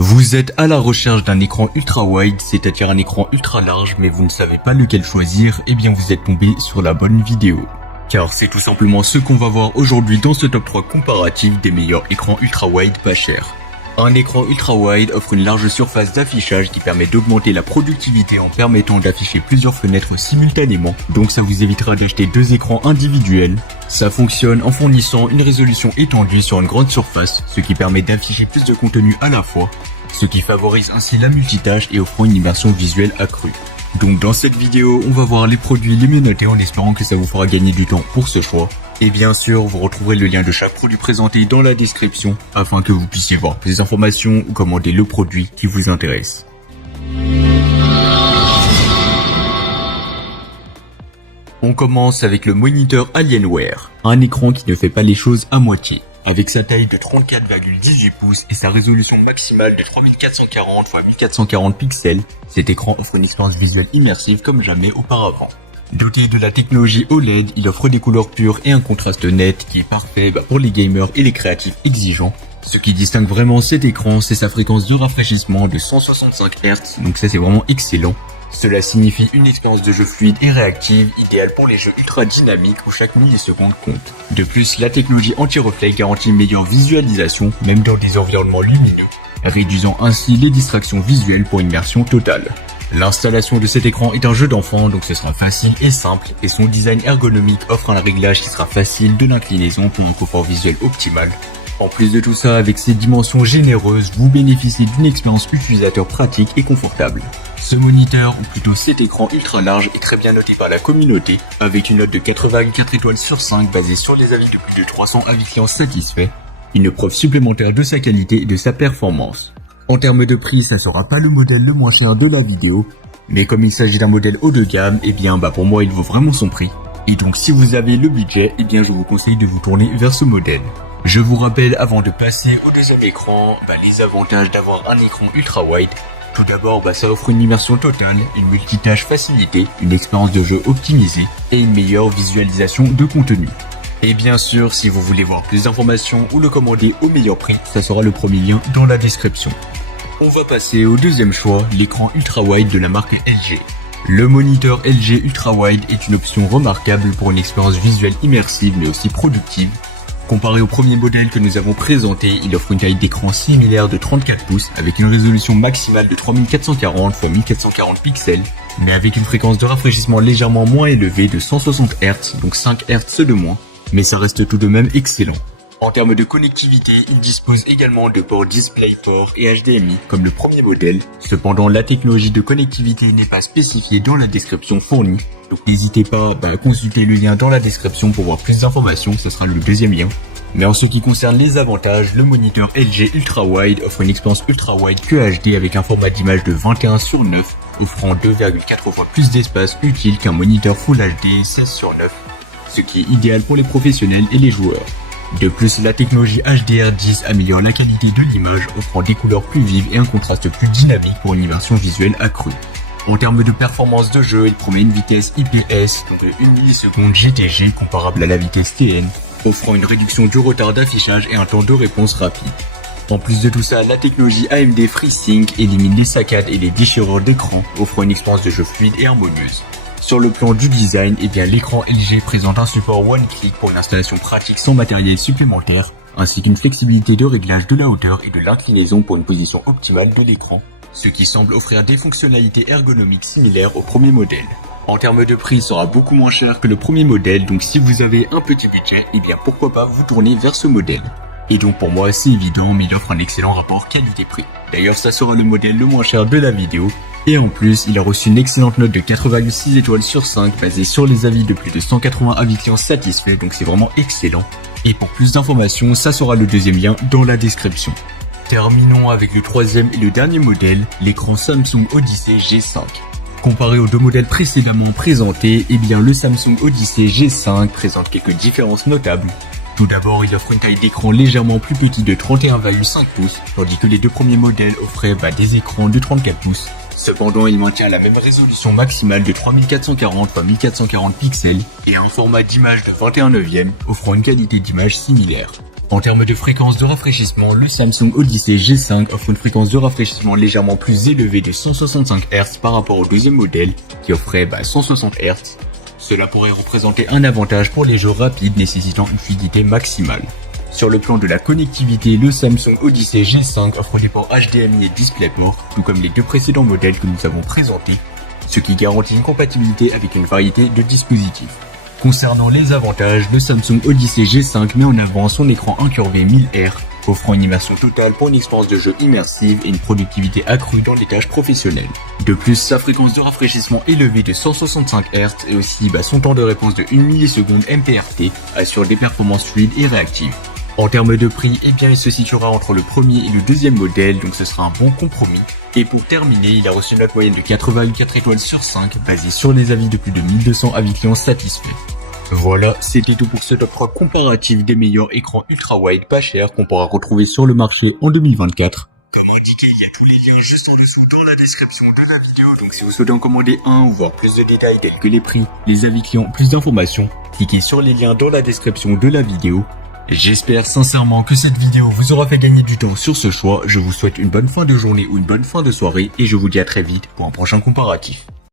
Vous êtes à la recherche d'un écran ultra wide, c'est-à-dire un écran ultra large, mais vous ne savez pas lequel choisir, eh bien vous êtes tombé sur la bonne vidéo. Car c'est tout simplement ce qu'on va voir aujourd'hui dans ce top 3 comparatif des meilleurs écrans ultra wide pas chers. Un écran ultra wide offre une large surface d'affichage qui permet d'augmenter la productivité en permettant d'afficher plusieurs fenêtres simultanément, donc ça vous évitera d'acheter deux écrans individuels. Ça fonctionne en fournissant une résolution étendue sur une grande surface, ce qui permet d'afficher plus de contenu à la fois, ce qui favorise ainsi la multitâche et offrant une immersion visuelle accrue. Donc dans cette vidéo, on va voir les produits les mieux notés en espérant que ça vous fera gagner du temps pour ce choix. Et bien sûr, vous retrouverez le lien de chaque produit présenté dans la description afin que vous puissiez voir plus d'informations ou commander le produit qui vous intéresse. On commence avec le moniteur Alienware, un écran qui ne fait pas les choses à moitié. Avec sa taille de 34,18 pouces et sa résolution maximale de 3440 x 1440 pixels, cet écran offre une expérience visuelle immersive comme jamais auparavant. Doté de la technologie OLED, il offre des couleurs pures et un contraste net qui est parfait pour les gamers et les créatifs exigeants. Ce qui distingue vraiment cet écran, c'est sa fréquence de rafraîchissement de 165 Hz, donc ça c'est vraiment excellent. Cela signifie une expérience de jeu fluide et réactive, idéale pour les jeux ultra dynamiques où chaque milliseconde compte. De plus, la technologie anti-reflet garantit une meilleure visualisation, même dans des environnements lumineux, réduisant ainsi les distractions visuelles pour une immersion totale. L'installation de cet écran est un jeu d'enfant, donc ce sera facile et simple, et son design ergonomique offre un réglage qui sera facile de l'inclinaison pour un confort visuel optimal. En plus de tout ça, avec ses dimensions généreuses, vous bénéficiez d'une expérience utilisateur pratique et confortable. Ce moniteur, ou plutôt cet écran ultra large, est très bien noté par la communauté, avec une note de 4,4 étoiles sur 5 basée sur les avis de plus de 300 avis clients satisfaits, une preuve supplémentaire de sa qualité et de sa performance. En termes de prix, ça sera pas le modèle le moins cher de la vidéo, mais comme il s'agit d'un modèle haut de gamme, eh bien pour moi il vaut vraiment son prix. Et donc si vous avez le budget, eh bien je vous conseille de vous tourner vers ce modèle. Je vous rappelle avant de passer au deuxième écran, les avantages d'avoir un écran ultra wide. Tout d'abord, ça offre une immersion totale, une multitâche facilitée, une expérience de jeu optimisée et une meilleure visualisation de contenu. Et bien sûr, si vous voulez voir plus d'informations ou le commander au meilleur prix, ça sera le premier lien dans la description. On va passer au deuxième choix, l'écran ultra wide de la marque LG. Le moniteur LG Ultra Wide est une option remarquable pour une expérience visuelle immersive mais aussi productive. Comparé au premier modèle que nous avons présenté, il offre une taille d'écran similaire de 34 pouces avec une résolution maximale de 3440 x 1440 pixels, mais avec une fréquence de rafraîchissement légèrement moins élevée de 160 Hz, donc 5 Hz de moins, mais ça reste tout de même excellent. En termes de connectivité, il dispose également de ports DisplayPort et HDMI comme le premier modèle. Cependant, la technologie de connectivité n'est pas spécifiée dans la description fournie. Donc n'hésitez pas à consulter le lien dans la description pour voir plus d'informations, ce sera le deuxième lien. Mais en ce qui concerne les avantages, le moniteur LG Ultra Wide offre une expérience ultra wide QHD avec un format d'image de 21:9, offrant 2,4 fois plus d'espace utile qu'un moniteur Full HD 16:9, ce qui est idéal pour les professionnels et les joueurs. De plus, la technologie HDR10 améliore la qualité de l'image, offrant des couleurs plus vives et un contraste plus dynamique pour une immersion visuelle accrue. En termes de performance de jeu, il promet une vitesse IPS, donc de 1 milliseconde GTG comparable à la vitesse TN, offrant une réduction du retard d'affichage et un temps de réponse rapide. En plus de tout ça, la technologie AMD FreeSync élimine les saccades et les déchirures d'écran, offrant une expérience de jeu fluide et harmonieuse. Sur le plan du design, l'écran LG présente un support one-click pour une installation pratique sans matériel supplémentaire, ainsi qu'une flexibilité de réglage de la hauteur et de l'inclinaison pour une position optimale de l'écran, ce qui semble offrir des fonctionnalités ergonomiques similaires au premier modèle. En termes de prix, il sera beaucoup moins cher que le premier modèle, donc si vous avez un petit budget, pourquoi pas vous tourner vers ce modèle. Et donc pour moi c'est évident, mais il offre un excellent rapport qualité-prix. D'ailleurs ça sera le modèle le moins cher de la vidéo. Et en plus, il a reçu une excellente note de 4,6 étoiles sur 5 basée sur les avis de plus de 180 avis clients satisfaits, donc c'est vraiment excellent. Et pour plus d'informations, ça sera le deuxième lien dans la description. Terminons avec le troisième et le dernier modèle, l'écran Samsung Odyssey G5. Comparé aux deux modèles précédemment présentés, le Samsung Odyssey G5 présente quelques différences notables. Tout d'abord, il offre une taille d'écran légèrement plus petite de 31,5 pouces, tandis que les deux premiers modèles offraient des écrans de 34 pouces. Cependant, il maintient la même résolution maximale de 3440 x 1440 pixels et un format d'image de 21/9, offrant une qualité d'image similaire. En termes de fréquence de rafraîchissement, le Samsung Odyssey G5 offre une fréquence de rafraîchissement légèrement plus élevée de 165 Hz par rapport au deuxième modèle qui offrait 160 Hz. Cela pourrait représenter un avantage pour les jeux rapides nécessitant une fluidité maximale. Sur le plan de la connectivité, le Samsung Odyssey G5 offre des ports HDMI et DisplayPort, tout comme les deux précédents modèles que nous avons présentés, ce qui garantit une compatibilité avec une variété de dispositifs. Concernant les avantages, le Samsung Odyssey G5 met en avant son écran incurvé 1000 Hz, offrant une immersion totale pour une expérience de jeu immersive et une productivité accrue dans les tâches professionnelles. De plus, sa fréquence de rafraîchissement élevée de 165 Hz et aussi son temps de réponse de 1 milliseconde MPRT assure des performances fluides et réactives. En termes de prix, il se situera entre le premier et le deuxième modèle, donc ce sera un bon compromis. Et pour terminer, il a reçu une note moyenne de 4,4 étoiles sur 5, basée sur les avis de plus de 1200 avis clients satisfaits. Voilà, c'était tout pour ce top 3 comparatif des meilleurs écrans ultra-wide pas chers qu'on pourra retrouver sur le marché en 2024. Comme indiqué, il y a tous les liens juste en dessous dans la description de la vidéo, donc si vous souhaitez en commander un ou voir plus de détails tels que les prix, les avis clients, plus d'informations, cliquez sur les liens dans la description de la vidéo. J'espère sincèrement que cette vidéo vous aura fait gagner du temps sur ce choix. Je vous souhaite une bonne fin de journée ou une bonne fin de soirée et je vous dis à très vite pour un prochain comparatif.